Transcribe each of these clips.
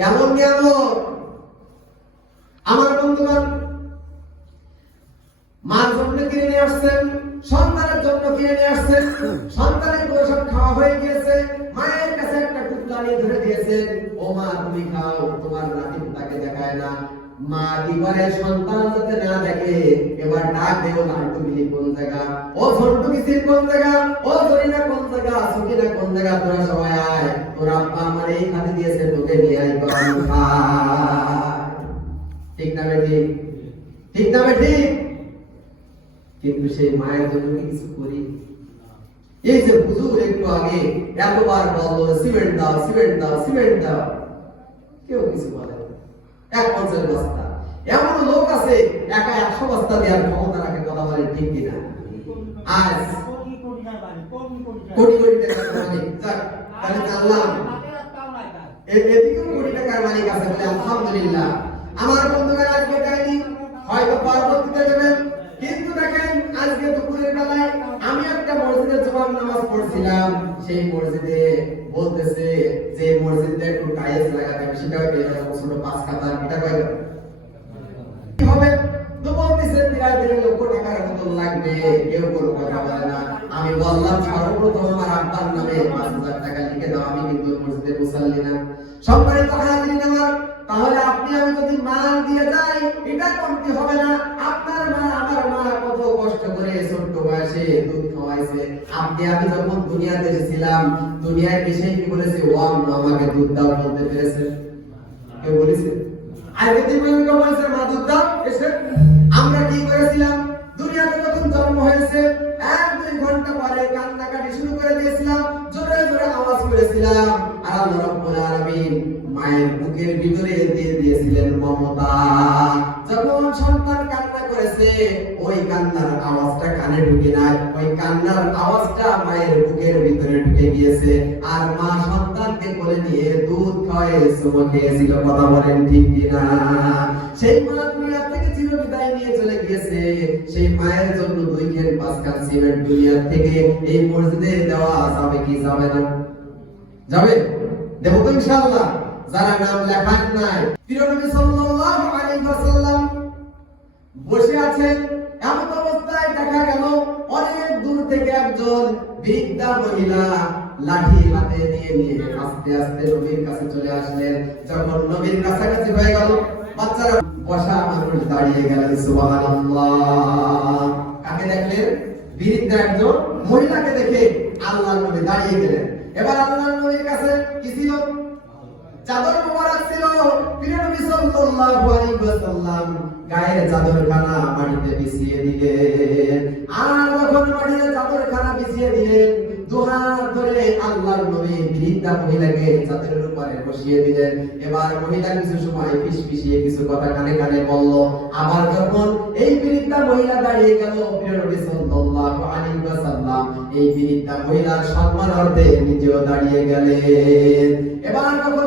কেমন নিয়ামত আমার বন্ধুগণ, মার জন্য কিনে নিয়ে আসছেন, সন্তানের জন্য কিনে নিয়ে আসছেন, সন্তানের প্রসব খাওয়া হয়ে গিয়েছে, মায়ের কাছে একটা টুকরা নিয়ে ধরে দিয়েছে ও মা তুমি খাও, তোমার নাতি তাকে দেখায় না। মা করে সন্তান যাতে না দেখে, এবার ডাক দেও লাড্ডু মিলি কোন জায়গা? ও ঝন্টু মিছিল কোন জায়গা? ও জরিনা কোন জায়গা? সুকিনা কোন জায়গা? তোরা সবাই আয়। তোর আব্বা আমার এই খাতে দিয়েছে, তোকে নিয়ে আই গরম ঠিক না বেটি? ঠিক না বেটি? কিন্তু সেই মায়ের জন্য কিছু করি? এই যে হুজুর একটু আগে, এতবার বলল, সিমেন্ট দাও সিমেন্ট দাও সিমেন্ট দাও। কেউ কিছু বলে। এক পঞ্চাশ বস্তা। এমন লোক আছে, একা একশো বস্তা দেওয়ার ক্ষমতা রাখে কথা বলে ঠিক কিনা? আজ কোটি কোটি টাকার মালিক। তাহলে জানলাম এদিকেও কোটি টাকার মালিক আছে বলে আলহামদুলিল্লাহ। আমার বন্ধুরা আজকে যায়নি হয়তো পরবর্তীতে দেবেন। কিন্তু দেখেন, আজকে দুপুরের বেলায় আমি একটা মসজিদে জবাব নামাজ পড়ছিলাম, সেই মসজিদে বলতেছে যে মসজিদে একটু টাইলস লাগাতে হবে, সেটাও যাব ছোট পাঁচ খাতা, এটা কয় কি হবে? তো বলতেছে লক্ষ টাকার মতো লাগবে, কেউ কোনো কথা বলে না। আমি বললাম, সর্বপ্রথম আমার আব্বার নামে পাঁচ হাজার টাকা লিখে দাও, আমি কিন্তু মসজিদে না। আমার তাহলে আপনি আমি যদি মাল দিয়ে যাই, এটা কমতি হবে না। আপনার মা, আমার মা কত কষ্ট করে ছোট্ট বয়সে দুধ আপনি আমি যখন দুনিয়াতে এসেছিলাম, দুনিয়ায় এসে কি বলেছে, ও আমাকে দুধ দাও বলতে পেরেছে। বলেছে? আজকে দিন বলেছে, মা, দুধ দাও। এসে আমরা কি করেছিলাম? দুনিয়াতে যখন জন্ম হয়েছে, এক দুই ঘণ্টা পরে কান্নাকাটি শুরু করে দিয়েছিলাম, জোরে জোরে আওয়াজ করেছিলাম, আর আল্লাহ রাব্বুল আলামিন মায়ের বুকের ভিতরে দিয়ে দিয়েছিলেন মমতা। যখন সন্তান করেছে ওই কান্নার আওয়াজটা কানে ঢুকে নাই, ওই কান্নার আওয়াজটা মায়ের বুকের ভিতরে ঢুকে গিয়েছে, আর মা সন্তানকে কোলে নিয়ে দুধ খাওয়ায় চুমো খেয়েছিল, কথা বলেন ঠিক কিনা? সেই মা দুনিয়া থেকে চির বিদায় নিয়ে চলে গিয়েছে, সেই মায়ের জন্য দুই খেন পাঁচ খান সিমেন্ট দুনিয়া থেকে এই মসজিদে দেওয়া যাবে কি যাবে না? যাবে? দেবো তো ইনশাআল্লাহ, যারা নাম লেখান নাই। প্রিয় নবী সাল্লাল্লাহু আলাইহি ওয়াসাল্লাম বসে আছেন এমন অবস্থায় দেখা গেল, অনেক দূর থেকে একজন বৃদ্ধা মহিলা লাঠি হাতে নিয়ে নিয়ে আস্তে আস্তে নবীর কাছে চলে আসলেন। যখন নবীর কাছাকাছি হয়ে গেল, বাচ্চারা বসা মানুষ দাঁড়িয়ে সুবহানাল্লাহ। কাকে দেখলেন? বৃদ্ধা একজন মহিলাকে দেখে আল্লাহ নবী দাঁড়িয়ে গেলেন। এবার আল্লাহ নবীর কাছে কি ছিল? চাদর মোবারক ছিল প্রিয় নবী সাল্লাল্লাহু আলাইহি ওয়াসাল্লাম গায়ের চাদরখানা মাটিতে বিছিয়ে দিলেন। আর যখন মাটিতে চাদরখানা বিছিয়ে দিলেন, দুহাত ধরে আল্লাহর নবী বৃদ্ধা মহিলাকে চাদরের উপরে বসিয়ে দিলেন। এবার মহিলা কিছু সময় ফিসফিসিয়ে কিছু কথা কানে কানে বলল। আবার যখন এই বৃদ্ধা মহিলা দাঁড়িয়ে গেল প্রিয় নবী সাল্লাল্লাহু আলাইহি ওয়াসাল্লাম এই বৃদ্ধা মহিলার সম্মানার্থে নিজেও দাঁড়িয়ে গেলেন। এবার যখন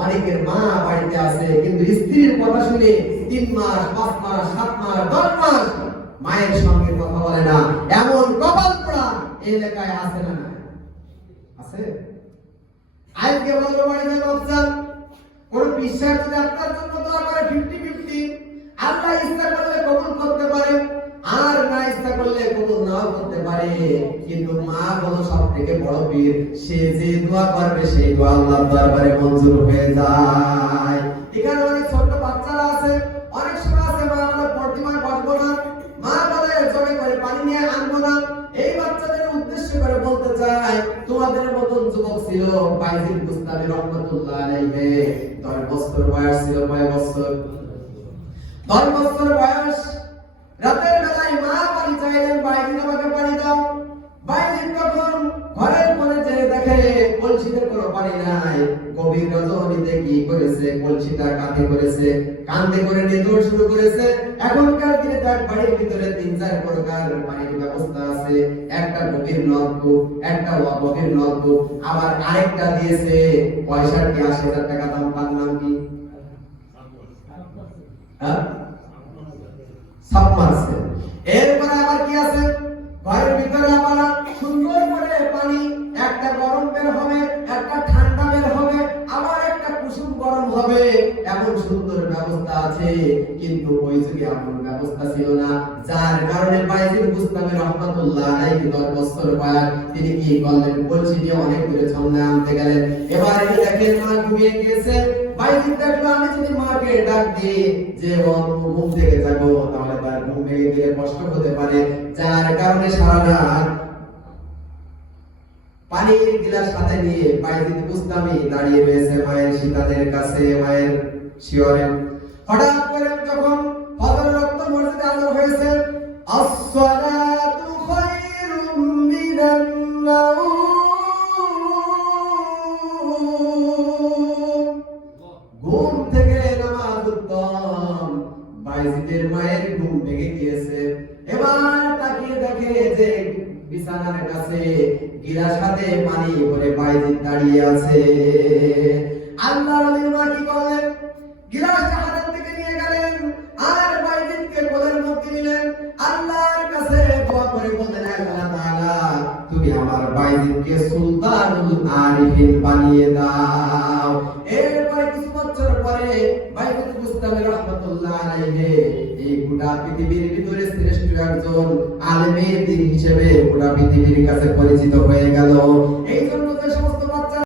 অনেকের মা বাড়িতে আছে, কিন্তু স্ত্রীর কথা শুনে তিন মাস, পাঁচ মাস, সাত মাস, দশ মাস মায়ের সঙ্গে কথা বলে না। এমন কপাল পোড়া এলাকায় আছে না আছে? আজকে বলব বাড়িতে লোকজন কোন বিশ্বাস যদি আপনার জন্য দোয়া করে ফিফটি ফিফটি আল্লাহ ইচ্ছা করলে কবুল করতে পারে, আর না ইচ্ছা করলে কবুল নাও করতে পারে। কিন্তু মা হলো সব থেকে বড় বীর সে যে দোয়া করবে, সেই দোয়া আল্লাহর দরবারে মঞ্জুর হয়ে যায়। এখানে অনেক ছোট বাচ্চারা আছে। অনেক সময় আছে, মা আমরা প্রতিমায় বসবো না। মা বলে জমে করে পানি নিয়ে আনব না। এই বাচ্চাদের উদ্দেশ্য করে বলতে চাই, তোমাদের যুবক ছিল বাইজিদ বুস্তামি রহমাতুল্লাহ আলাইহি। দরকার বছর বয়স ছিল, কয় বছর? দশ বছর বয়স। রাতের বেলায় মা বাড়ি চাইলেন বাইরে আমাকে পানি দাও। বাইরে তখন ঘরের কোণে কলসিতে কোনো পানি নাই। গভীর রজনীতে কি করেছে? কলসিটা কাঁধে করেছে কান্দে করে নিয়ে দৌড় শুরু করেছে। এখনকার দিনে তার বাড়ির ভিতরে তিন চার প্রকার পানির ব্যবস্থা আছে। একটা গভীর নলকূপ, একটা অগভীর নলকূপ। আবার আরেকটা দিয়েছে পয়ষট্টি আশি হাজার টাকা দাম? তার নাম কি? হ্যাঁ? সাবমার্সেল এরপরে আবার কি আছে? আছে, কিন্তু ওই যুগে এমন ব্যবস্থা ছিল না। যার কারণে বাইজিদ বুস্তামি রহমাতুল্লাহ আলাইহি 10 বছর বয়স, তিনি কি করলেন বলছি যে অনেক দূরে ছন্দে আনতে গেলেন। এবার এই দেখেন মা ঘুমিয়ে গিয়েছে। বাইজিদ দেখল, আমি যদি মাকে ডাক দিই যে ঘুম থেকে যাব, তাহলে তার ঘুম ভেঙে গেলে কষ্ট হতে পারে। যার কারণে সারা রাত পানির গিলাস হাতে নিয়ে বাইজিদ বুস্তামি দাঁড়িয়ে রয়েছে মায়ের সীতাদের কাছে। মায়ের শিওরে হঠাৎ করে যখন ফজর রক্ত মসজিদে আলো হয়েছে ঘুম থেকে নামাজ উত্তম। বাইজিদের মায়ের ঘুম ভেঙে গিয়েছে। এবার তাকিয়ে দেখে যে বিছানার কাছে গিলাস হাতে পানি ভরে বাইজিদ দাঁড়িয়ে আছে। আল্লাহ নবীর কি করলেন গিলাসটা বাইজিদকে সুলতানুল আরিফিন বানিয়ে দাও। এরপরে কিছু বছর পরে বাইজিদ মুস্তামি রহমাতুল্লাহ আলাইহি এই গোটা পৃথিবীর ভিতরে শ্রেষ্ঠ একজন আলেমের দিন হিসেবে গোটা পৃথিবীর কাছে পরিচিত হয়ে গেল। এই জন্য